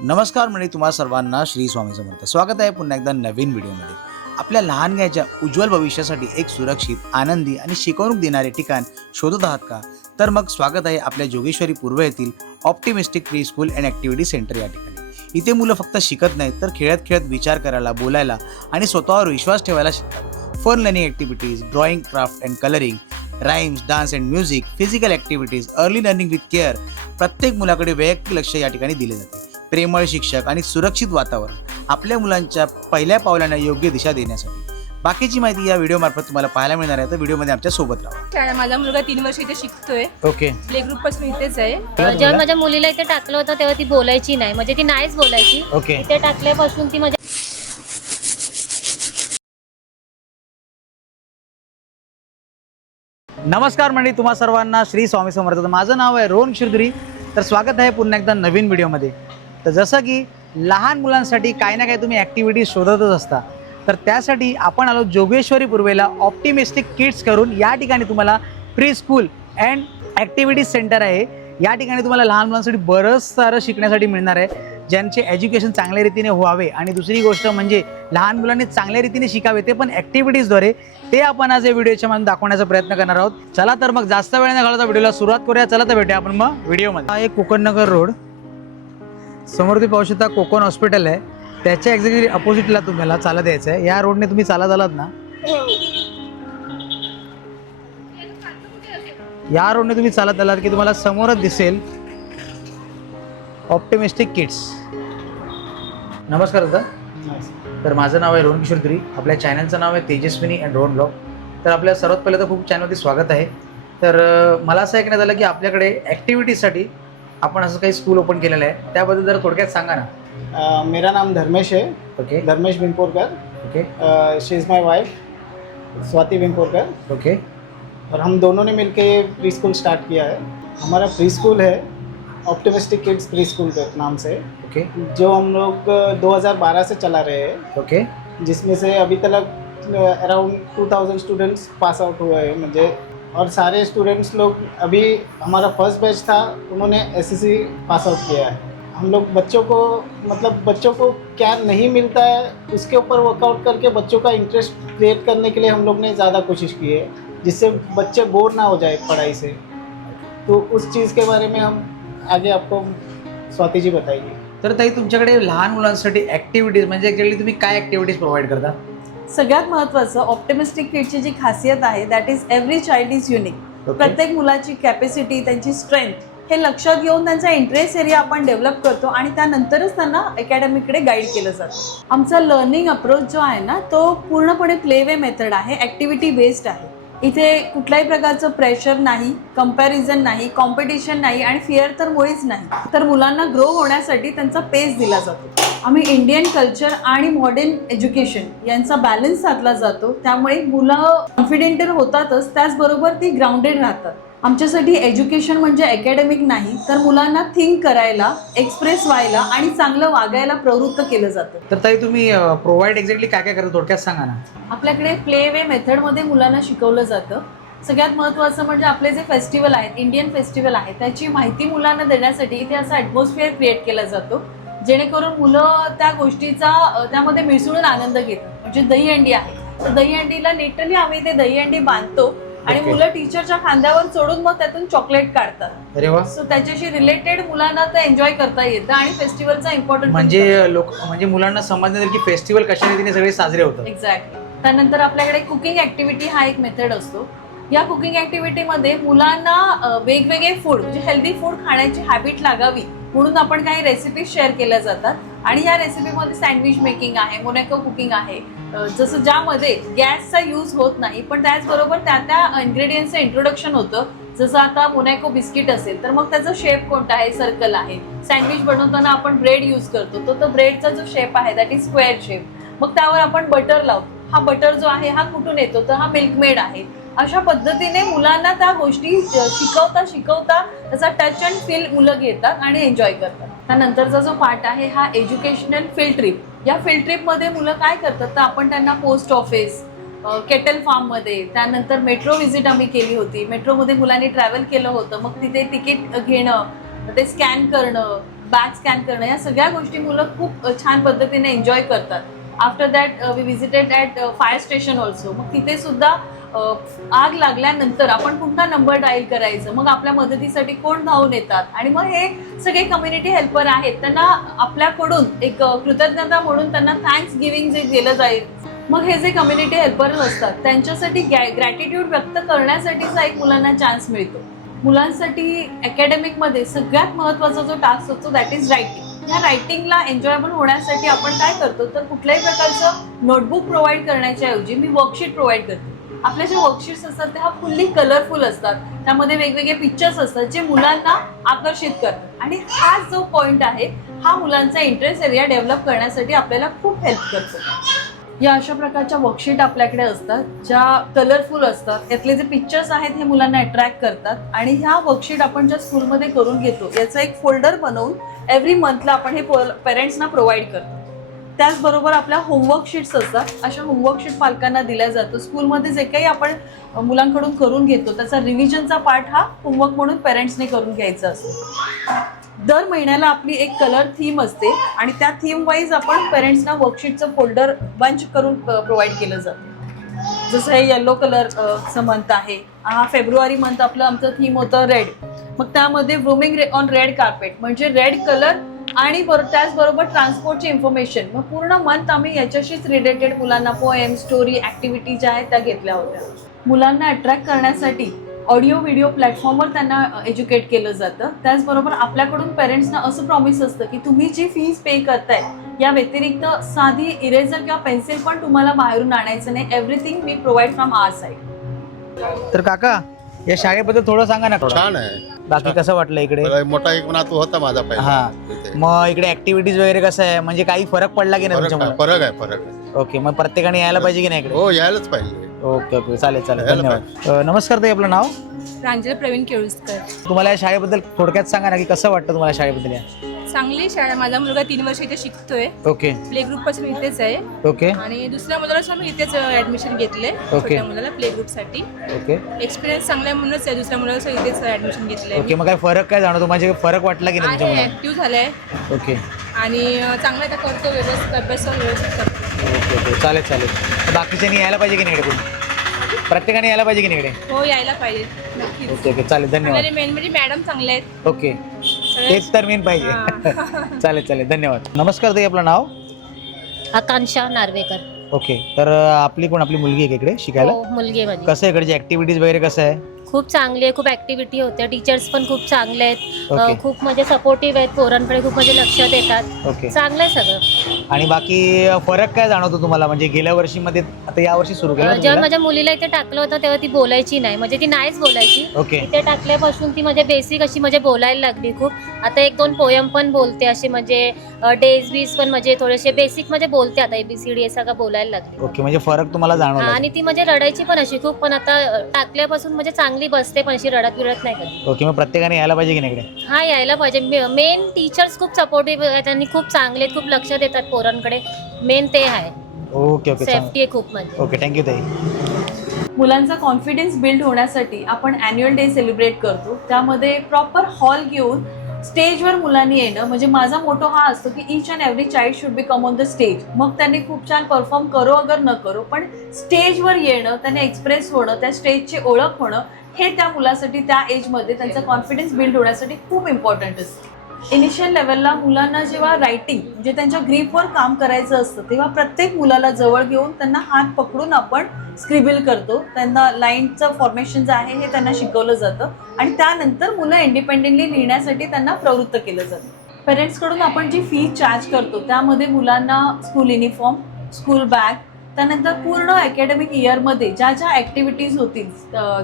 नमस्कार मंडळी, तुम्हा सर्वांना श्री स्वामी समर्थ. स्वागत आहे पुन्हा एकदा नवीन व्हिडिओमध्ये. आपल्या लहान वयाच्या उज्ज्वल भविष्यासाठी एक सुरक्षित, आनंदी आणि शिकवणूक देणारे ठिकाण शोधत आहात का? तर मग स्वागत आहे आपल्या जोगेश्वरी पूर्व येथील optimistic pre school and activity centre या ठिकाणी. इथे मुलं फक्त शिकत नाहीत तर खेळत खेळत विचार करायला, बोलायला आणि स्वतःवर विश्वास ठेवायला शिकतात. Fun learning activities, drawing, craft and colouring, rhymes, dance and music, physical activities, early learning with care. प्रत्येक मुलाकडे वैयक्तिक लक्ष या ठिकाणी दिले जाते. प्रेमळ शिक्षक आणि सुरक्षित वातावरण आपल्या मुलांच्या पहिल्या पावलांना योग्य दिशा देण्यासाठी. बाकीची माहिती या व्हिडिओ मार्फत तुम्हाला पाहायला मिळणार आहे, तर व्हिडिओमध्ये आमच्या सोबत राहा. माझा मुलगा 3 वर्ष इथे शिकतोय. ओके. प्ले ग्रुप पासून इथेच आहे. जेव्हा माझ्या मुलीला इथे टाकलं होतं तेव्हा ती बोलायची नाही, म्हणजे ती नाहीच बोलायची. ओके. इथे टाकल्यापासून ती नमस्कार मंडळी, तुम्हा सर्वांना श्री स्वामी समर्थ. माझं नाव आहे रोहन शिरदुरी. तर स्वागत आहे पुन्हा एकदा नवीन व्हिडिओमध्ये. तर जसं की लहान मुलांसाठी काही ना काही तुम्ही ॲक्टिव्हिटी शोधतच असता, तर त्यासाठी आपण आलो जोगेश्वरी पूर्वेला ऑप्टिमिस्टिक किड्स करून. या ठिकाणी तुम्हाला pre school and activity centre आहे. या ठिकाणी तुम्हाला लहान मुलांसाठी बरंच सारं शिकण्यासाठी मिळणार आहे, ज्यांचे एज्युकेशन चांगल्या रीतीने व्हावे. आणि दुसरी गोष्ट म्हणजे लहान मुलांनी चांगल्या रीतीने शिकावे, ते पण ॲक्टिव्हिटीजद्वारे. ते आपण आज या व्हिडिओच्या मध्ये दाखवण्याचा प्रयत्न करणार आहोत. चला तर मग जास्त वेळ न घालवता व्हिडिओला सुरुवात करूया. चला तर भेटूया आपण मग व्हिडिओमध्ये. हा एक कोकणनगर रोड, समोर तुम्ही पाहू शकता कोकण हॉस्पिटल आहे. त्याच्या एक्झॅक्टली अपोजिटला तुम्हाला चालत यायचं आहे. या रोडने तुम्ही चालत आलात ना, या रोडने तुम्ही चालत आलात की तुम्हाला समोरच दिसेल ऑप्टिमिस्टिक किड्स. नमस्कार दादा. तर माझं नाव आहे रोहन किशोर. आपल्या चॅनलचं नाव आहे तेजस्विनी अँड रोहन ब्लॉग. तर आपल्या सर्वात पहिलं तर खूप चॅनलवरती स्वागत आहे. तर मला असं ऐकण्यात आलं की आपल्याकडे ॲक्टिव्हिटीसाठी आपण असं काही स्कूल ओपन केलेलं आहे, त्याबद्दल जरा थोडक्यात सांगा ना. मेरा नाम धर्मेश है. Okay. Dharmesh Bimporkar. Okay. She is my wife Swati Bimporkar. Okay. और हम दोनों ने मिलकर ये प्री स्कूल स्टार्ट किया है. हमारा प्री स्कूल है ऑप्टिमिस्टिक किड्स प्री स्कूल के नाम से. ओके. जो हम लोग 2012 से चला रहे हैं. ओके. जिसमें से अभी तक अराउंड 2000 स्टूडेंट्स पास आउट हुए हैं मुझे. और सारे स्टूडेंट्स लोग, अभी हमारा फर्स्ट बैच था, उन्होंने एसएससी पास आउट किया है. हम लोग बच्चों को क्या नहीं मिलता है उसके ऊपर वर्कआउट करके बच्चों का इंटरेस्ट क्रिएट करने के लिए हम लोग ने ज़्यादा कोशिश की है, जिससे बच्चे बोर ना हो जाए पढ़ाई से. तो उस चीज़ के बारे में हम आगे आपको स्वाति जी बताइए. तर ताई, तुमच्याकडे लहान मुलांसाठी ॲक्टिव्हिटीज म्हणजे ॲक्च्युअली तुम्ही काय ॲक्टिव्हिटीज प्रोव्हाइड करता? सगळ्यात महत्त्वाचं ऑप्टिमिस्टिक किडची जी खासियत आहे that is every child is unique. प्रत्येक मुलाची कॅपॅसिटी, त्यांची स्ट्रेंथ हे लक्षात घेऊन त्यांचा इंटरेस्ट एरिया आपण डेव्हलप करतो आणि त्यानंतरच त्यांना अकॅडमीकडे गाईड केलं जातं. आमचा लर्निंग अप्रोच जो आहे ना, तो पूर्णपणे प्ले वे मेथड आहे, ॲक्टिव्हिटी बेस्ड आहे. इथे कुठल्याही प्रकारचं प्रेशर नाही, कंपॅरिझन नाही, कॉम्पिटिशन नाही आणि फिअर तर मुळीच नाही. तर मुलांना ग्रो होण्यासाठी त्यांचा पेस दिला जातो. आम्ही इंडियन कल्चर आणि मॉडर्न एज्युकेशन यांचा बॅलन्स साधला जातो. त्यामुळे मुलं कॉन्फिडेंट होतातच, त्याचबरोबर ती ग्राउंडेड राहतात. आमच्यासाठी एज्युकेशन म्हणजे अकॅडमिक नाही, तर मुलांना थिंक करायला, एक्सप्रेस व्हायला आणि चांगलं वागायला प्रवृत्त केलं जातं. तर ताई, तुम्ही प्रोव्हाइड एक्झॅक्टली काय काय करता, थोडक्यात सांगा ना. आपल्याकडे प्ले वे मेथडमध्ये मुलांना शिकवलं जातं. सगळ्यात महत्त्वाचं म्हणजे आपले जे फेस्टिवल आहेत, इंडियन फेस्टिवल आहे, त्याची माहिती मुलांना देण्यासाठी इथे असं ॲटमॉस्फिअर क्रिएट केला जातो, जेणेकरून मुलं त्या गोष्टीचा त्यामध्ये मिसळून आनंद घेतात. म्हणजे दहीहंडी आहे, तर दहीहंडीला लिटरली आम्ही ते दहीहंडी बांधतो आणि मुलं टीचरच्या खांद्यावर चढून मग त्यातून चॉकलेट काढतात. अरे वा. सो त्याच्याशी रिलेटेड मुलांना ते एन्जॉय करता येतं आणि फेस्टिवलचा इम्पॉर्टंट म्हणजे मुलांना समजण्यात की फेस्टिवल कशा रीतीने सगळे साजरे होतात. एक्झॅक्टली. त्यानंतर आपल्याकडे कुकिंग ऍक्टिव्हिटी हा एक मेथड असतो. या कुकिंग ऍक्टिव्हिटीमध्ये मुलांना वेगवेगळे फूड म्हणजे हेल्दी फूड खाण्याची हॅबिट लागावी म्हणून आपण काही रेसिपीज शेअर केल्या जातात. आणि या रेसिपीमध्ये सँडविच मेकिंग आहे, मोनॅको कुकिंग आहे, जसं ज्यामध्ये गॅसचा यूज होत नाही, पण त्याचबरोबर त्या इन्ग्रेडियंट्सचं इंट्रोडक्शन होतं. जसं आता मोनॅको बिस्किट असेल तर मग त्याचा शेप कोणता आहे, सर्कल आहे. सँडविच बनवताना आपण ब्रेड यूज करतो, तो ब्रेडचा जो शेप आहे दॅट इज स्क्वेअर शेप. मग त्यावर आपण बटर लावतो. हा बटर जो आहे हा कुठून येतो, तर हा मिल्कमेड आहे. अशा पद्धतीने मुलांना त्या गोष्टी शिकवता त्याचा टच अँड फील मुलं घेतात आणि एन्जॉय करतात. त्यानंतरचा जो पार्ट आहे हा एज्युकेशनल फील्ड ट्रिप. या फील्ड ट्रिपमध्ये मुलं काय करतात, तर आपण त्यांना पोस्ट ऑफिस, केटल फार्ममध्ये, त्यानंतर मेट्रो व्हिजिट आम्ही केली होती. मेट्रोमध्ये मुलांनी ट्रॅव्हल केलं होतं. मग तिथे तिकीट घेणं, ते स्कॅन करणं, बॅग स्कॅन करणं, या सगळ्या गोष्टी मुलं खूप छान पद्धतीने एन्जॉय करतात. After that we visited at fire station also. मग तिथे सुद्धा आग लागल्यानंतर आपण पुन्हा नंबर डायल करायचं, मग आपल्या मदतीसाठी कोण धावून येतात, आणि मग हे सगळे कम्युनिटी हेल्पर आहेत, त्यांना आपल्याकडून एक कृतज्ञता म्हणून त्यांना थँक्स गिव्हिंग जे केलं जाईल. मग हे जे कम्युनिटी हेल्पर्स असतात त्यांच्यासाठी ग्रॅटिट्यूड व्यक्त करण्यासाठीचा एक मुलांना चान्स मिळतो. मुलांसाठी अकॅडमिकमध्ये सगळ्यात महत्त्वाचा जो टास्क असतो दॅट इज रायटिंग. ह्या रायटिंगला एन्जॉयबल होण्यासाठी आपण काय करतो तर कुठल्याही प्रकारचं नोटबुक प्रोव्हाइड करण्याच्या ऐवजी मी वर्कशीट प्रोव्हाइड करते. आपल्या जे वर्कशीट्स असतात ते हा फुल्ली कलरफुल असतात, त्यामध्ये वेगवेगळे पिक्चर्स असतात जे मुलांना आकर्षित करतात, आणि हा जो पॉइंट आहे हा मुलांचा इंटरेस्ट एरिया डेव्हलप करण्यासाठी आपल्याला खूप हेल्प करतो. या अशा प्रकारच्या वर्कशीट आपल्याकडे असतात ज्या कलरफुल असतात, यातले जे पिक्चर्स आहेत हे मुलांना अट्रॅक्ट करतात, आणि ह्या वर्कशीट आपण ज्या स्कूलमध्ये करून घेतो याचं एक फोल्डर बनवून एव्हरी मंथला आपण हे पेरेंट्सना प्रोव्हाइड करतो. त्याचबरोबर आपल्या होमवर्क शीट्स असतात, अशा होमवर्क शीट पालकांना दिल्या जातं. स्कूलमध्ये जे काही आपण मुलांकडून करून घेतो त्याचा रिव्हिजनचा पार्ट हा होमवर्क म्हणून पेरेंट्सने करून घ्यायचा असतो. दर महिन्याला आपली एक कलर थीम असते, आणि त्या थीम वाईज आपण पेरेंट्सना वर्कशीटचं फोल्डर बंच करून प्रोव्हाइड केलं जातं. जसं हे येलो कलरचं मंथ आहे, हा फेब्रुवारी मंथ आमचं थीम होतं रेड. मग त्यामध्ये ग्रूमिंग ऑन रेड कार्पेट म्हणजे रेड कलर, आणि त्याचबरोबर ट्रान्सपोर्टची इन्फॉर्मेशन. मग पूर्ण मंथ आम्ही याच्याशीच रिलेटेड मुलांना पोएम, स्टोरी, ॲक्टिव्हिटी ज्या आहेत त्या घेतल्या होत्या. मुलांना अट्रॅक्ट करण्यासाठी ऑडिओ व्हिडिओ प्लॅटफॉर्मवर त्यांना एज्युकेट केलं जातं. त्याचबरोबर आपल्याकडून पेरेंट्सना असं प्रॉमिस असतं की तुम्ही जी फीज पे करताय या व्यतिरिक्त साधी इरेझर किंवा पेन्सिल पण तुम्हाला बाहेरून आणायचं नाही. Everything we provide from our side. तर काका या शाळेबद्दल थोडं सांगा ना. छान आहे. बाकी कसं वाटलं इकडे? मला मोठा एक मनात होता माझा पहिला. हा, इथे. मग इकडे ऍक्टिव्हिटीज वगैरे कसं आहे, म्हणजे काही फरक पडला की नाही फरक तुमच्या आहे, मुलांना? फरक आहे. ओके, मग प्रत्येकाने यायला पाहिजे की नाही इकडे? हो, यायलाच पाहिजे. ओके ओके, चालेल चालेल, यायला धन्यवाद. नमस्कार ताई, आपलं नाव? प्रांजल प्रवीण केळुसकर. तुम्हाला या शाळेबद्दल थोडक्यात सांगा ना की कसं वाटतं तुम्हाला शाळेबद्दल या? चांगली शाळा. माझा मुलगा 3 वर्ष इथे शिकतोय. ओके प्ले ग्रुप पासून इथेच आहे, ओके आणि दुसऱ्या मुलाला मी इथेच ऍडमिशन घेतलंय. छोट्या मुलाला प्ले ग्रुप साठी. ओके एक्सपिरियन्स चांगला आहे म्हणूनच आहे. दुसऱ्या मुलाला इथेच ऍडमिशन घेतलंय. ओके, मग काय फरक काय जाणवतो, म्हणजे फरक वाटला की नाही तुमच्या मुलांना? ऍक्टिव्ह झालाय ओके आणि चांगला आता करतो, व्यवस्थित अभ्यास व्यवस्थित करतो. ओके ओके, चालेल चालेल. बाकीच्यांनी यायला पाहिजे की नाही इकडे? कोणी प्रत्येकाने यायला पाहिजे की नाही इकडे? हो, यायला पाहिजे नक्कीच. ओके ओके, चालेल, धन्यवाद. मेन म्हणजे मॅडम चांगले आहेत. ओके, तेच तर मेन पाहिजे. चालेल चालेल, धन्यवाद. नमस्कार ताई, आपलं नाव? आकांक्षा नार्वेकर. ओके, तर आपली मुलगी आहे का इकडे शिकायला? हो, मुलगी आहे माझी. कसं आहे इकडची ऍक्टिव्हिटीज वगैरे कसं आहे? खूप चांगली आहे, खूप ऍक्टिव्हिटी होत्या. टीचर्स पण खूप चांगले आहेत, ओके. खूप म्हणजे सपोर्टिव्ह आहेत, पोरांकडे खूप म्हणजे लक्ष देतात. ओके, चांगलं आहे सगळं. आणि बाकी फरक काय जाणवतो तुम्हाला, म्हणजे गेल्या वर्षी मध्ये आता या वर्षी सुरू केलं ना जेव्हा तुम्हाला? माझ्या मुलीला इथे टाकलं होतं तेव्हा ती बोलायची नाही, म्हणजे ती नाहीच बोलायची. ओके इथे टाकल्यापासून ती म्हणजे बेसिक अशी म्हणजे बोलायला लागली खूप. आता 1-2 पोयम पण बोलते, असे म्हणजे डेज बीज पण म्हणजे थोडेसे बेसिक म्हणजे बोलते आता. ABCD हे सगळं बोलायला लागली. ओके, म्हणजे फरक तुम्हाला जाणवला? आणि ती म्हणजे रडायची पण अशी खूप, पण आता टाकल्यापासून म्हणजे चांगली बसते, पण अशी रडत विरत नाही कधी. ओके, मग प्रत्येकाने यायला पाहिजे की नाही इकडे? हा, यायला पाहिजे. मेन टीचर्स खूप सपोर्टिव्ह आहेत आणि खूप चांगले आहेत, खूप लक्ष देतात पोरांकडे. मेन ते आहे, ओके ओके, सेफ्टी आहे खूप म्हणजे. ओके, थँक्यू ताई. मुलांचा कॉन्फिडन्स बिल्ड होण्यासाठी आपण ॲन्युअल डे सेलिब्रेट करतो. त्यामध्ये प्रॉपर हॉल घेऊन स्टेजवर मुलांनी येणं, म्हणजे माझा मोटो हा असतो की each and every child should be come on the stage. मग त्यांनी खूप छान परफॉर्म करो अगर न करो, पण स्टेजवर येणं, त्याने एक्सप्रेस होणं, त्या स्टेजची ओळख होणं, हे त्या मुलासाठी त्या एजमध्ये त्यांचा कॉन्फिडन्स बिल्ड होण्यासाठी खूप इम्पॉर्टंट असतं. इनिशियल लेवलला मुलांना जेव्हा रायटिंग म्हणजे त्यांच्या ग्रीफवर काम करायचं असतं तेव्हा प्रत्येक मुलाला जवळ घेऊन त्यांना हात पकडून आपण स्क्रिबल करतो. त्यांना लाईनचं फॉर्मेशन जे आहे हे त्यांना शिकवलं जातं, आणि त्यानंतर मुलं इंडिपेंडेंटली लिहिण्यासाठी त्यांना प्रवृत्त केलं जातं. पेरेंट्सकडून आपण जी फी चार्ज करतो त्यामध्ये मुलांना स्कूल युनिफॉर्म, स्कूल बॅग, त्यानंतर पूर्ण अकॅडमिक इयरमध्ये ज्या ज्या ॲक्टिव्हिटीज होतील,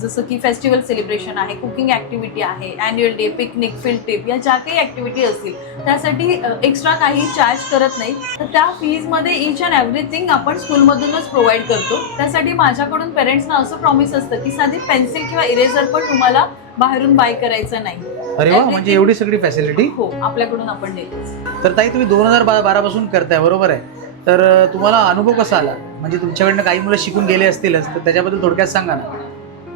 जसं की फेस्टिवल सेलिब्रेशन आहे, कुकिंग ॲक्टिव्हिटी आहे, annual day, picnic, field trip, या ज्या काही ॲक्टिव्हिटी असतील त्यासाठी एक्स्ट्रा काही चार्ज करत नाही. तर त्या फीजमध्ये ईच अँड एव्हरीथिंग आपण स्कूलमधूनच प्रोव्हाइड करतो. त्यासाठी माझ्याकडून पेरेंट्सना असं प्रॉमिस असतं की साधी पेन्सिल किंवा इरेझर पण तुम्हाला बाहेरून बाय करायचं नाही. अरे वा, म्हणजे एवढी सगळी फॅसिलिटी? हो, आपल्याकडून आपण देतो. तर ताई, तुम्ही 2012 पासून करताय, बरोबर आहे? तर तुम्हाला अनुभव कसा आला, म्हणजे तुमच्याकडनं काही मुलं शिकून गेले असतीलच, तर त्याच्याबद्दल थोडक्यात सांगा ना.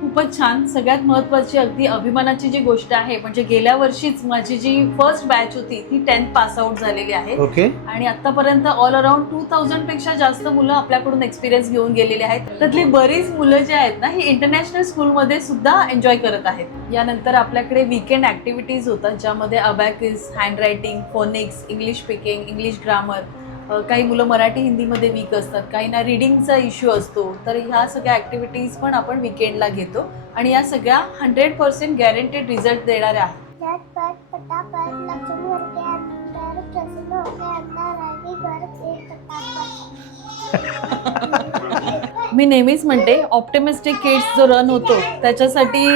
खूप खूपच छान. सगळ्यात महत्त्वाची अगदी अभिमानाची जी गोष्ट आहे म्हणजे गेल्या वर्षीच माझी जी फर्स्ट बॅच होती ती 10th पास आउट झालेली आहे. ओके. आणि आतापर्यंत ऑल अराउंड 2000 पेक्षा जास्त मुलं आपल्याकडून एक्सपिरियन्स घेऊन गेलेली आहेत. त्यातली बरीच मुलं जी आहेत ना ही इंटरनॅशनल स्कूलमध्ये सुद्धा एन्जॉय करत आहेत. यानंतर आपल्याकडे वीकेंड ऍक्टिव्हिटीज होतात ज्यामध्ये abacus, hand writing, phoenix, English speaking, English grammar, काही मुलं मराठी हिंदीमध्ये वीक असतात, काहींना रिडिंगचा इश्यू असतो. तर ह्या सगळ्या ॲक्टिव्हिटीज पण आपण विकेंडला घेतो आणि या सगळ्या 100% गॅरंटेड रिझल्ट देणाऱ्या आहेत. झटपट पटापट लक्ष्मी घर के अंदर प्रसन्न होकर अंदर आएगी घर से फटाफट. मी नेहमीच म्हणते ऑप्टिमिस्टिक किड्स जो रन होतो त्याच्यासाठी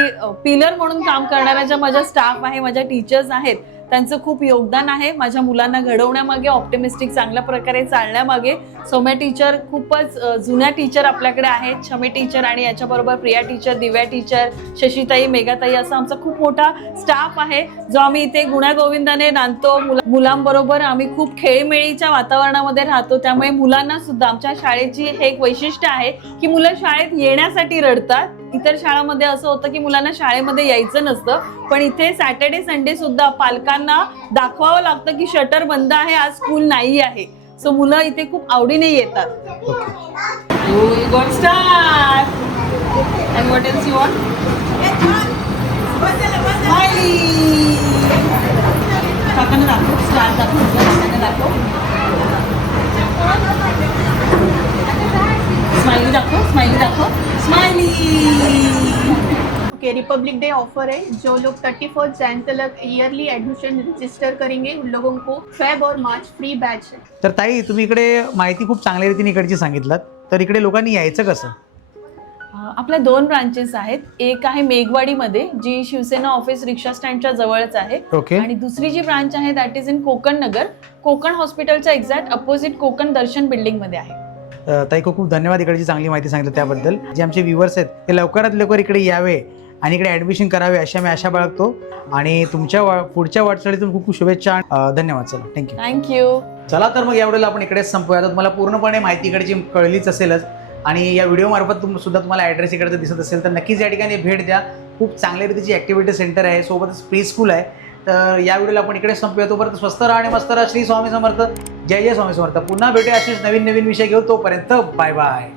पिलर म्हणून काम करणाऱ्या ज्या माझ्या स्टाफ आहे, माझ्या टीचर्स आहेत, त्यांचं खूप योगदान आहे माझ्या मुलांना घडवण्यामागे, ऑप्टिमिस्टिक चांगल्या प्रकारे चालण्यामागे. सौम्या टीचर खूपच जुन्या टीचर आपल्याकडे आहेत, शमी टीचर आणि याच्याबरोबर प्रिया टीचर, दिव्या टीचर, शशीताई, मेघाताई असा आमचा खूप मोठा स्टाफ आहे जो आम्ही इथे गुण्यागोविंदाने नांदतो. मुलांबरोबर आम्ही खूप खेळीमेळीच्या वातावरणामध्ये राहतो. त्यामुळे मुलांना सुद्धा आमच्या शाळेची हे एक वैशिष्ट्य आहे की मुलं शाळेत येण्यासाठी रडतात. इतर शाळांमध्ये असं होतं की मुलांना शाळेमध्ये यायचं नसतं, पण इथे सॅटर्डे संडे सुद्धा पालकांना दाखवावं लागतं की शटर बंद आहे, आज स्कूल नाही आहे. सो मुलं इथे खूप आवडीने येतात. And what else you want? Smiley. काकांना दाखव, स्टार दाखव, काकांना दाखव. स्माइली दाखव, स्माइली दाखव, smiley. Okay, Republic day offer है. जो लोग 31 जैन तक ईयरली एडमिशन रजिस्टर करेंगे उन लोगों को फेब और मार्च फ्री बैच है. तर ताई, तुम्ही इकडे माहिती खूप चांगल्या रीतीने इकडची सांगितलात, तर इकडे लोकांनी यायचं कसं? आपल्या 2 ब्रांचेस आहेत. एक आहे मेघवाडीमध्ये जी शिवसेना ऑफिस रिक्षा स्टँडच्या जवळच आहे. ओके. आणि दुसरी जी ब्रांच आहे दॅट इज इन कोकण नगर, कोकण हॉस्पिटलच्या एक्झॅक्ट अपोजिट कोकण दर्शन बिल्डिंग मध्ये आहे. ताई, खूप खूप धन्यवाद इकडची चांगली माहिती सांगितली त्याबद्दल. जे आमचे व्ह्युअर्स आहेत ते लवकरात लवकर इकडे यावे आणि इकडे ॲडमिशन करावे अशा मी आशा बाळगतो. आणि तुमच्या पुढच्या वाटचालीतून खूप खूप शुभेच्छा. धन्यवाद. चला, थँक्यू. थँक्यू. चला तर मग यावेळेला आपण इकडेच संपूया. तर तुम्हाला पूर्णपणे माहिती इकडची कळलीच असेलच आणि या व्हिडिओमार्फत सुद्धा तुम्हाला ॲड्रेस इकडचं दिसत असेल तर नक्कीच या ठिकाणी भेट द्या. खूप चांगल्या रीतीची ॲक्टिव्हिटी सेंटर आहे, सोबतच प्री स्कूल आहे. तर या व्हिडिओला आपण इकडे संपूया. तोपर्यंत स्वस्त राहा आणि मस्त राहा. श्री स्वामी समर्थ. जय जय स्वामी समर्थ. पुन्हा भेटूया अशीच नवीन नवीन विषय घेऊ. तोपर्यंत बाय बाय.